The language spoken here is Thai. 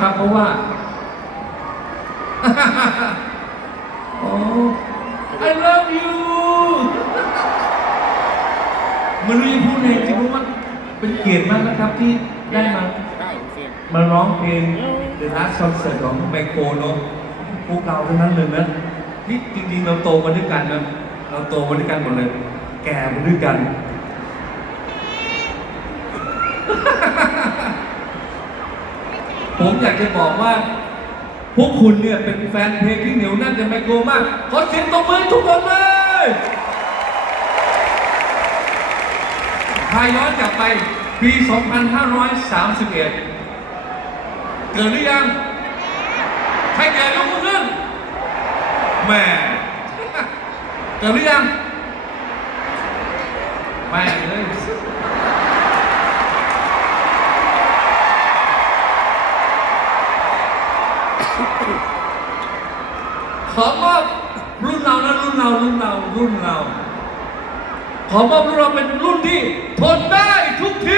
ครับเพราะว่าโอ้ I love you มันรู้จะพูดไงจริงๆว่าเป็นเกียรติมากนะครับที่ได้มามาร้องเพลง The Last Concert ของไมโครเนอะพวกเราทั้งนั้นเลยนะนี่จริงๆเราโตมาด้วยกันนะเราโตมาด้วยกันหมดเลย แก่มาด้วยกัน ผมอยากจะบอกว่า พวกคุณเนี่ยเป็นแฟนเพลงที่เหนียวแน่นกับไมโครมาก ขอเสียงตบมือทุกคนเลยพาย้อนกลับไปปี 2531 เกิดหรือยัง ใครเกิดยกมือขึ้นแม่เกิดหรือยังแม่เลย ขอมอบรุ่นเรานะรุ่นเรารุ่นเรารุ่นเรา ขอมอบรุ่นเราเป็นรุ่นที่ทนได้ทุกที